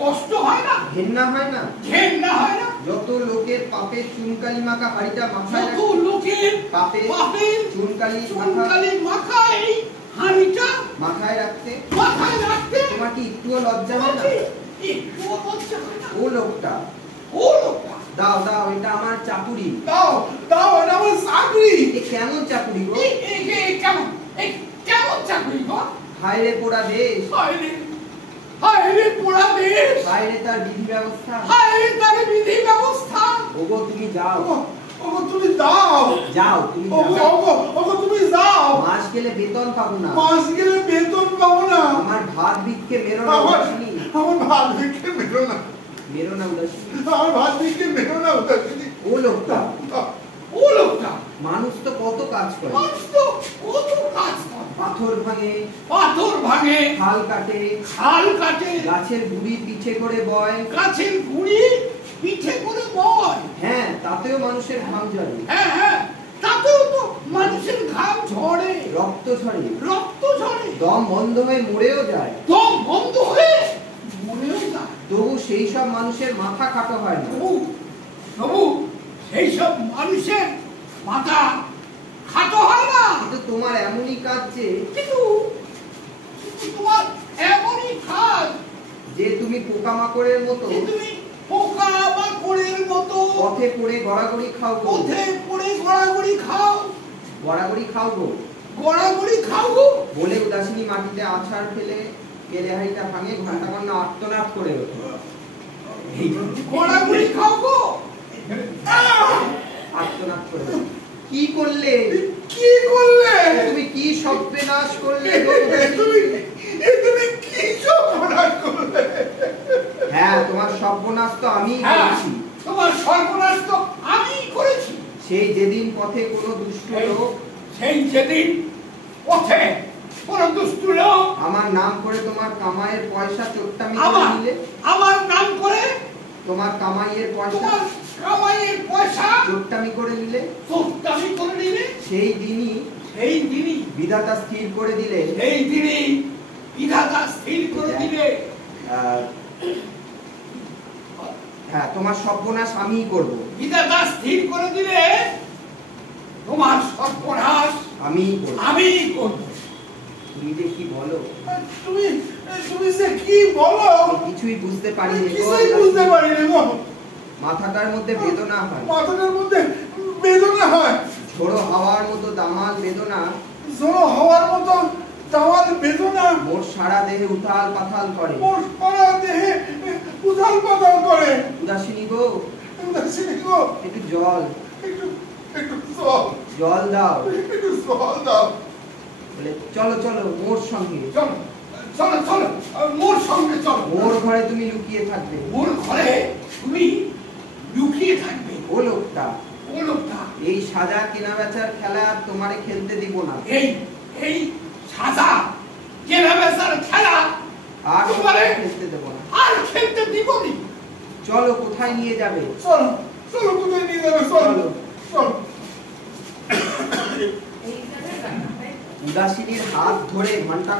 কষ্ট হয় না, ঘেন্না হয় না, ঘেন্না হয় না। যত লোকের পাপে চুনকালি মাখা হাড়িটা মাথায় যত লোকের পাপে চুনকালি মাখা এই হাড়িটা মাথায় রাখতে তোমার কি একটুও লজ্জা হয় না? একটুও লজ্জা হয় না। ও লোকটা দাও দাও, এটা আমার চাকুরি। দাও দাও, এটা আমার চাকরি। এ কেমন চাকুরি গো? কেমন চাকরি গো? হায় রে পোড়া দেশ, হায় রে পোড়া দেশ, হায় রে তার বিধি ব্যবস্থা, হায় রে তার বিধি ব্যবস্থা। ওগো তুমি যাও, ওগো তুমি দাও, যাও তুমি ওগো তুমি যাও। মাস গেলে বেতন পাবো না, মাস গেলে বেতন পাবো না। আমার ভাত ভিক্ষে মেরো না উদাসিনী, আমার ভাত ভিক্ষে মেরো না, মেরো না উদাসিনী, আমার ভাত ভিক্ষে মেরো না উদাসিনী। ও লোকটা মানুষ তো কত কাজ করে, পাথর ভাঙে, খাল কাটে, গাছের গুড়ি পিঠে করে বয়, হ্যাঁ তাতেও মানুষের ঘাম ঝরে, তাতেও তো মানুষের ঘাম ঝরে, রক্ত ঝরে, দম বন্ধ হয়ে মরেও যায়, তবু সেই সব মানুষের মাথা খাটো হয় না, তবু সেই সব মানুষের মাথা খাটো হয় না। কিন্তু তোমার এমনই কাজ কিন্তু তোমার এমনই কাজ যে তুমি পোকামাকড়ের মতো পথে পড়ে গড়াগড়ি খাও গো, গড়াগড়ি খাও গো বলে উদাসিনী মাটিতে আছাড় ফেলে কেলে হাড়িটা ভাঙে, ঘন্টা ঘন্টা আর্তনাদ করে ওঠে, গড়াগড়ি খাও গো, আর্তনাদ করে ওঠে। কি করলে তুমি? কি সর্বনাশ করলে গো উদাসিনী? হ্যাঁ তোমার সর্বনাশ তো আমিই করেছি, তোমার সর্বনাশ তো আমিই করেছি। সেই যেদিন পথে কোনো দুষ্ট লোক আমার নাম করে তোমার কামাইয়ের পয়সা চোট্টামি করে নিলে, আমার নাম করে তোমার কামাইয়ের পয়সা চোট্টামি করে নিলে, সেই দিনই বিধাতা স্থির করে দিলে, হ্যাঁ তোমার সর্বনাশ আমিই করব, বিধাতা স্থির করে দিলে তোমার সর্বনাশ আমিই করব। তুমি যে কি বলো, তুমি যে কি বলো, কিছুই বুঝতে পারি না গো। মাথাটার মধ্যে বেদনা হয়, ঝোড়ো হাওয়ার মতো দামাল বেদনা, মোর সারা দেহে উথাল পাথাল করে, উদাসিনী গো একটু জল দাও, বলে চলো চলো মোর সঙ্গে, মোর ঘরে তুমি লুকিয়ে থাকবে, ও লোকটা এই সাজা কেনা বেচার খেলা তোমারে খেলতে দিব না, এই সাজা কেনা বেচার খেলা আর তোমারে খেলতে দেব না, আর খেলতে দিব না। চলো কোথায় নিয়ে যাবে, চলো কোথায় নিয়ে যাবে, চলো। উদাসিনীর হাত ধরে ঘন্টা